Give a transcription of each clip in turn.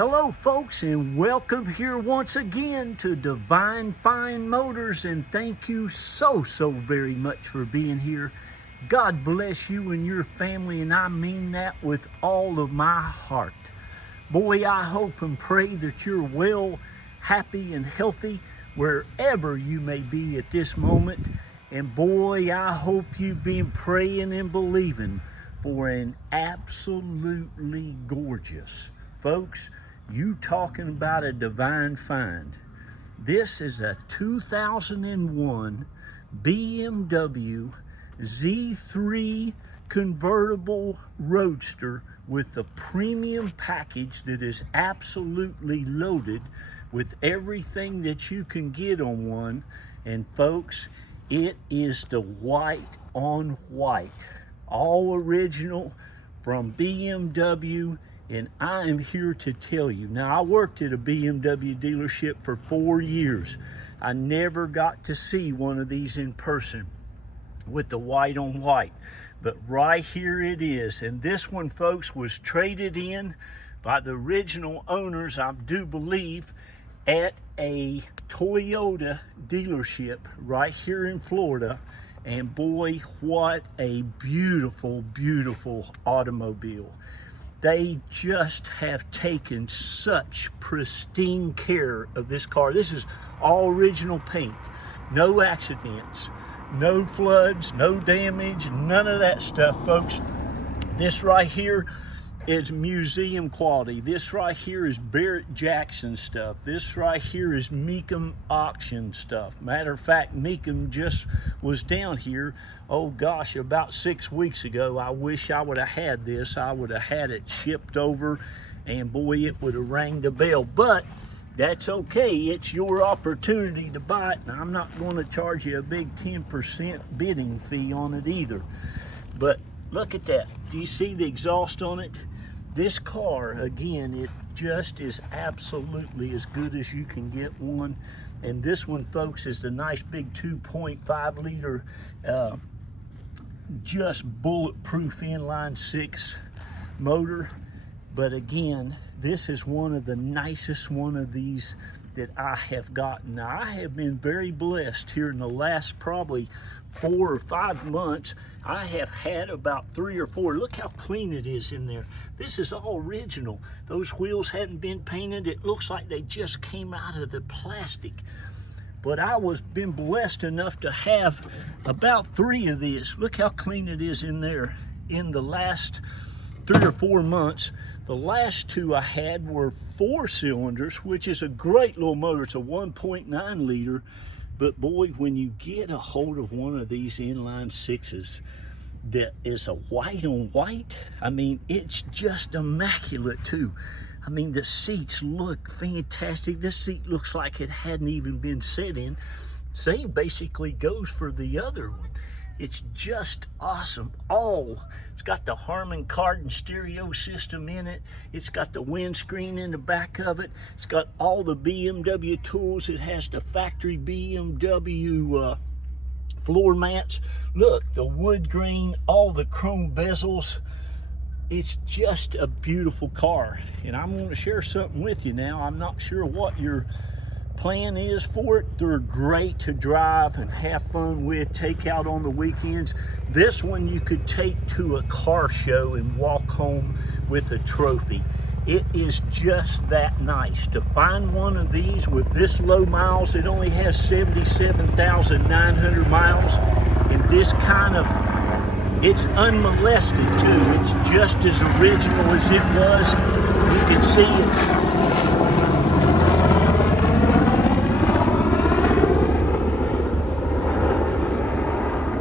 Hello folks, and welcome here once again to Divine Fine Motors, and thank you so very much for being here. God bless you and your family, and I mean that with all of my heart. Boy, I hope and pray that you're well, happy, and healthy wherever you may be at this moment. And boy, I hope you've been praying and believing for an absolutely gorgeous, folks, you talking about a divine find. This is a 2001 BMW Z3 convertible Roadster with a premium package that is absolutely loaded with everything that you can get on one. And folks, it is the white on white, all original from BMW. And I am here to tell you, now I worked at a BMW dealership for 4 years. I never got to see one of these in person with the white on white, but right here it is. And this one, folks, was traded in by the original owners, I do believe, at a Toyota dealership right here in Florida. And boy, what a beautiful, beautiful automobile. They just have taken such pristine care of this car. This is all original paint, no accidents, no floods, no damage, none of that stuff, folks. This right here is museum quality. This right here is Barrett Jackson stuff. This right here is Mecum auction stuff. Matter of fact, Mecum just was down here, oh gosh, about 6 weeks ago. I wish I would have had this. I would have had it shipped over, and boy, it would have rang the bell. But that's okay. It's your opportunity to buy it, and I'm not going to charge you a big 10% bidding fee on it either. But look at that. Do you see the exhaust on it? This car, again, it just is absolutely as good as you can get one. And this one, folks, is the nice big 2.5 liter, just bulletproof inline 6 motor. But again, this is one of the nicest one of these that I have gotten. Now, I have been very blessed here in the last probably 4 or 5 months. I have had about 3 or 4. Look how clean it is in there. This is all original. Those wheels hadn't been painted. It looks like they just came out of the plastic. But I was been blessed enough to have about 3 of these. Look how clean it is in there in the last 3 or 4 months. The last 2 I had were 4 cylinders, which is a great little motor. It's a 1.9 liter. But boy, when you get a hold of one of these inline 6s that is a white on white, I mean, it's just immaculate too. I mean, the seats look fantastic. This seat looks like it hadn't even been set in. Same basically goes for the other one. It's just awesome. It's got the Harman Kardon stereo system in it. It's got the windscreen in the back of it. It's got all the BMW tools. It has the factory BMW floor mats. Look, the wood grain, all the chrome bezels. It's just a beautiful car. And I'm going to share something with you now. I'm not sure what your plan is for it. They're great to drive and have fun with, take out on the weekends. This one you could take to a car show and walk home with a trophy. It is just that nice to find one of these with this low miles. It only has 77,900 miles, and this kind of, it's unmolested too. It's just as original as it was. You can see it's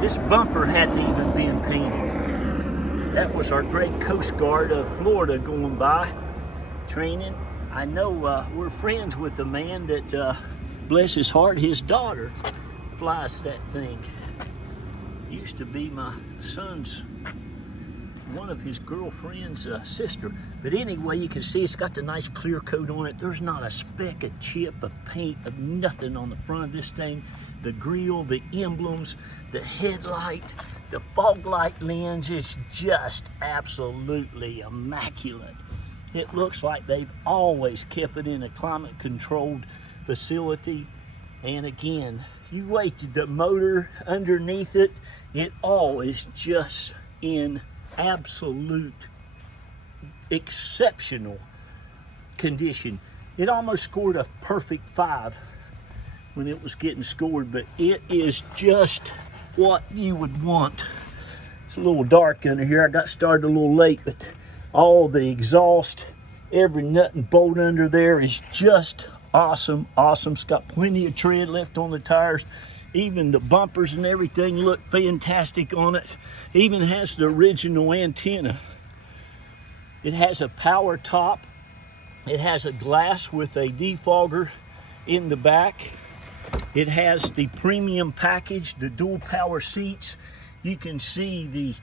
this bumper hadn't even been painted. That was our great Coast Guard of Florida going by, training. I know we're friends with the man that, bless his heart, his daughter flies that thing. Used to be my son's, one of his girlfriend's sister. But anyway, you can see it's got the nice clear coat on it. There's not a speck of chip, of paint, of nothing on the front of this thing. The grille, the emblems, the headlight, the fog light lens, it's just absolutely immaculate. It looks like they've always kept it in a climate controlled facility. And again, you wait, the motor underneath it, it all is just in absolute exceptional condition. It almost scored a perfect 5 when it was getting scored, but it is just what you would want. It's a little dark under here. I got started a little late, but all the exhaust, every nut and bolt under there is just awesome, awesome. It's got plenty of tread left on the tires. Even the bumpers and everything look fantastic on it. Even has the original antenna. It has a power top. It has a glass with a defogger in the back. It has the premium package, the dual power seats. You can see the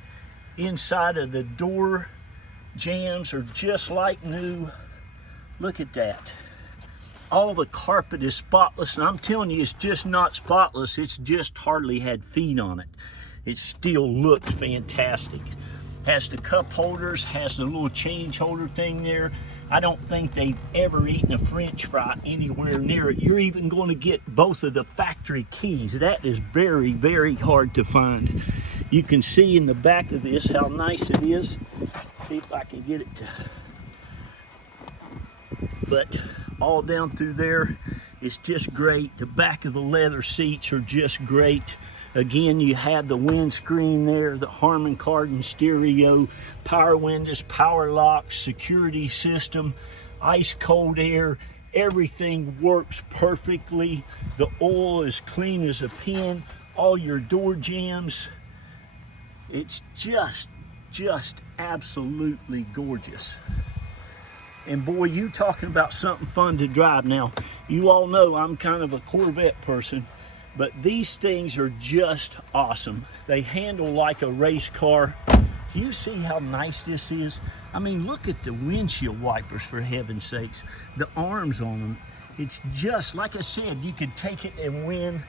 inside of the door jambs are just like new. Look at that. All the carpet is spotless, and I'm telling you, it's just not spotless. It's just hardly had feet on it. It still looks fantastic. Has the cup holders, has the little change holder thing there. I don't think they've ever eaten a French fry anywhere near it. You're even going to get both of the factory keys. That is very, very hard to find. You can see in the back of this how nice it is. See if I can get it to... But all down through there, it's just great. The back of the leather seats are just great. Again, you have the windscreen there, the Harman Kardon stereo, power windows, power locks, security system, ice cold air. Everything works perfectly. The oil is clean as a pin. All your door jambs. It's just absolutely gorgeous. And boy, you talking about something fun to drive. Now, you all know I'm kind of a Corvette person, but these things are just awesome. They handle like a race car. Do you see how nice this is? I mean, look at the windshield wipers, for heaven's sakes. The arms on them. It's just, like I said, you could take it and win.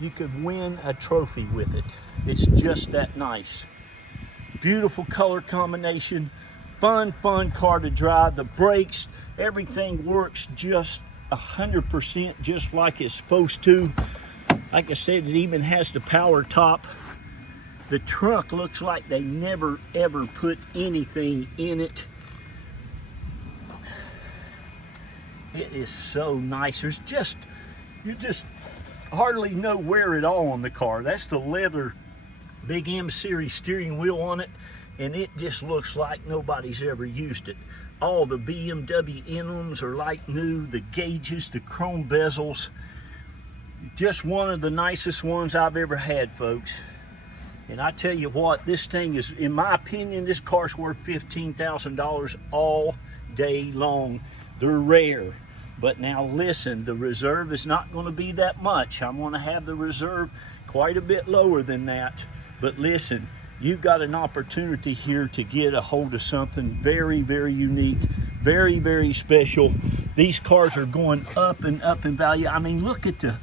You could win a trophy with it. It's just that nice. Beautiful color combination. Fun car to drive. The brakes, everything works just 100% just like it's supposed to. Like I said, it even has the power top. The trunk looks like they never ever put anything in it. It is so nice. There's just, you just hardly know wear at all on the car. That's the leather Big M series steering wheel on it. And it just looks like nobody's ever used it. All the BMW emblems are like new, the gauges, the chrome bezels. Just one of the nicest ones I've ever had, folks. And I tell you what, this thing is, in my opinion, this car's worth $15,000 all day long. They're rare. But now listen, the reserve is not going to be that much. I'm going to have the reserve quite a bit lower than that. But listen, you've got an opportunity here to get a hold of something very, very unique, very, very special. These cars are going up and up in value. I mean, look at the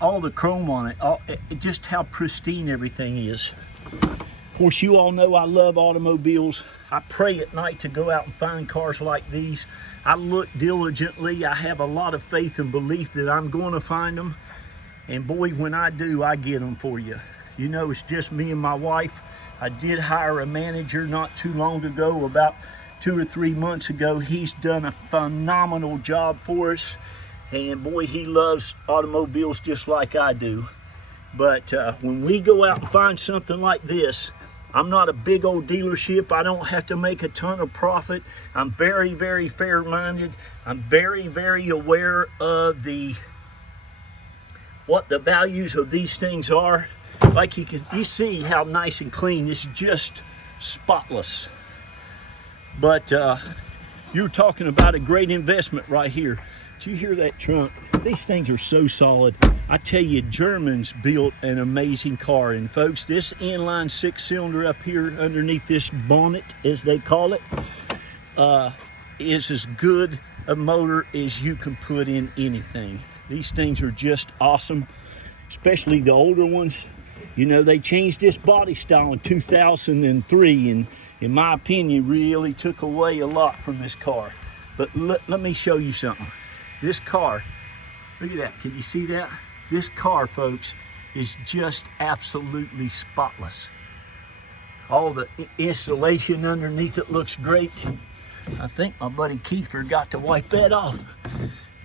all the chrome on it, just how pristine everything is. Of course, you all know I love automobiles. I pray at night to go out and find cars like these. I look diligently. I have a lot of faith and belief that I'm going to find them. And boy, when I do, I get them for you. You know, it's just me and my wife. I did hire a manager not too long ago, about 2 or 3 months ago. He's done a phenomenal job for us. And boy, he loves automobiles just like I do. But when we go out and find something like this, I'm not a big old dealership. I don't have to make a ton of profit. I'm very, very fair-minded. I'm very, very aware of what the values of these things are. Like you see how nice and clean. It's just spotless. But you're talking about a great investment right here. Did you hear that trunk? These things are so solid. I tell you, Germans built an amazing car. And folks, this inline 6-cylinder up here underneath this bonnet, as they call it, is as good a motor as you can put in anything. These things are just awesome, especially the older ones. You know, they changed this body style in 2003, and in my opinion, really took away a lot from this car. But let me show you something. This car, look at that, can you see that? This car, folks, is just absolutely spotless. All the insulation underneath it looks great. I think my buddy Keith forgot to wipe that off.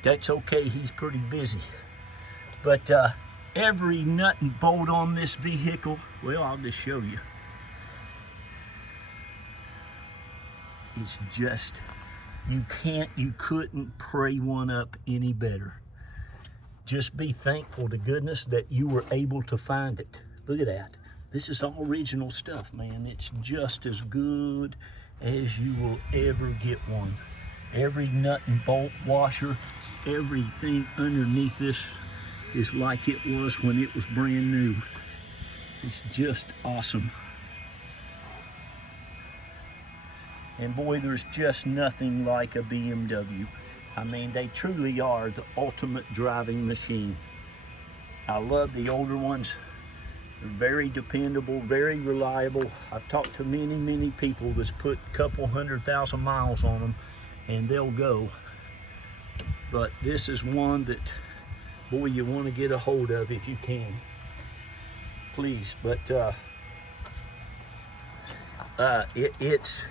That's okay, he's pretty busy. But every nut and bolt on this vehicle, well, I'll just show you. It's just, you couldn't pray one up any better. Just be thankful to goodness that you were able to find it. Look at that. This is all original stuff, man. It's just as good as you will ever get one. Every nut and bolt, washer, everything underneath this is like it was when it was brand new. It's just awesome. And boy, there's just nothing like a BMW. I mean, they truly are the ultimate driving machine. I love the older ones. They're very dependable, very reliable. I've talked to many people that's put a couple 100,000 miles on them and they'll go. But this is one that, boy, you want to get a hold of if you can. Please, but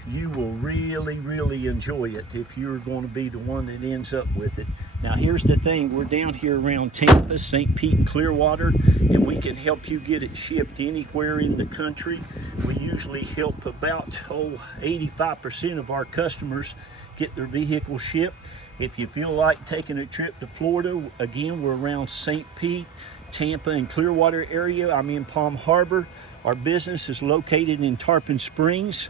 you will really enjoy it if you're going to be the one that ends up with it. Now here's the thing, we're down here around Tampa, St. Pete, and Clearwater, and we can help you get it shipped anywhere in the country. We usually help about 85% of our customers get their vehicle shipped. If you feel like taking a trip to Florida, again, we're around St. Pete, Tampa, and Clearwater area. I'm in Palm Harbor. Our business is located in Tarpon Springs,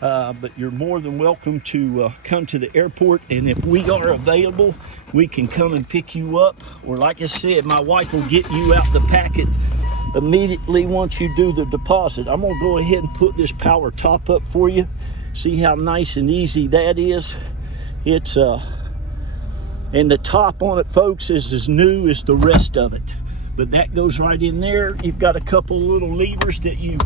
but you're more than welcome to come to the airport, and if we are available, we can come and pick you up, or like I said, my wife will get you out the packet immediately once you do the deposit. I'm gonna go ahead and put this power top up for you. See how nice and easy that is? It's and the top on it, folks, is as new as the rest of it. But that goes right in there. You've got a couple little levers that you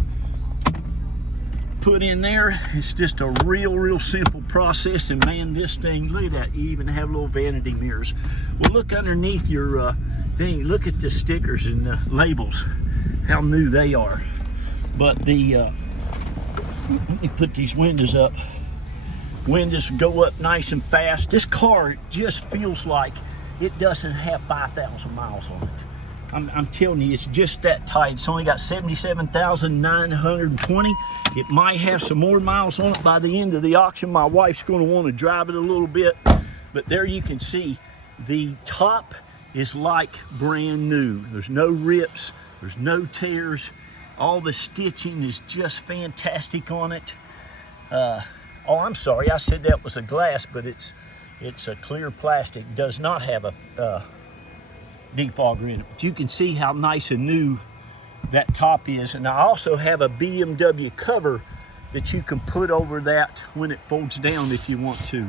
put in there. It's just a real simple process. And man, this thing, look at that. You even have little vanity mirrors. Well, look underneath your thing. Look at the stickers and the labels, how new they are. But the, let me put these windows up. Windows go up nice and fast. This car just feels like it doesn't have 5,000 miles on it. I'm telling you, it's just that tight. It's only got 77,920. It might have some more miles on it by the end of the auction. My wife's going to want to drive it a little bit. But there you can see the top is like brand new. There's no rips, there's no tears. All the stitching is just fantastic on it. Oh, I'm sorry, I said that was a glass, but it's a clear plastic. Does not have a defogger in it, but you can see how nice and new that top is. And I also have a BMW cover that you can put over that when it folds down if you want to.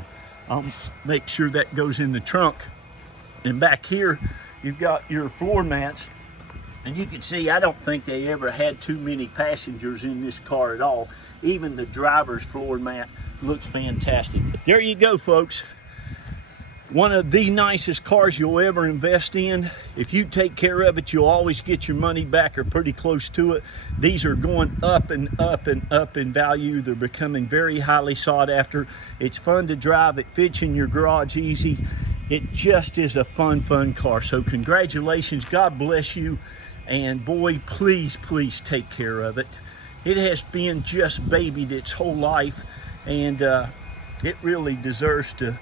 Make sure that goes in the trunk. And back here you've got your floor mats, and you can see I don't think they ever had too many passengers in this car at all. Even the driver's floor mat looks fantastic. But there you go, folks. One of the nicest cars you'll ever invest in. If you take care of it, you'll always get your money back, or pretty close to it. These are going up and up and up in value. They're becoming very highly sought after. It's fun to drive. It fits in your garage easy. It just is a fun car. So congratulations, God bless you. And boy, please take care of it. It has been just babied its whole life, and it really deserves to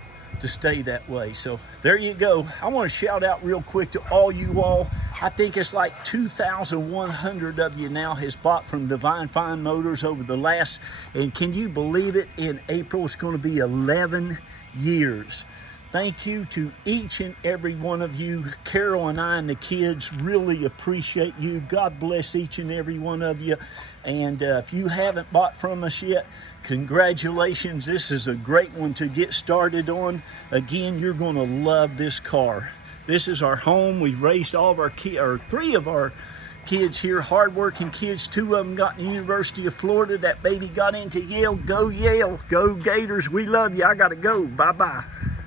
stay that way. So there you go. I want to shout out real quick to all you all. I think it's like 2,100 of you now has bought from Divine Fine Motors over the last, and can you believe it, in April it's going to be 11 years. Thank you to each and every one of you. Carol and I and the kids really appreciate you. God bless each and every one of you. And if you haven't bought from us yet, congratulations. This is a great one to get started on. Again, you're going to love this car. This is our home. We raised all of our kids, or 3 of our kids here, hardworking kids. 2 of them got in the University of Florida. That baby got into Yale. Go Yale, go Gators. We love you. I gotta go. Bye-bye.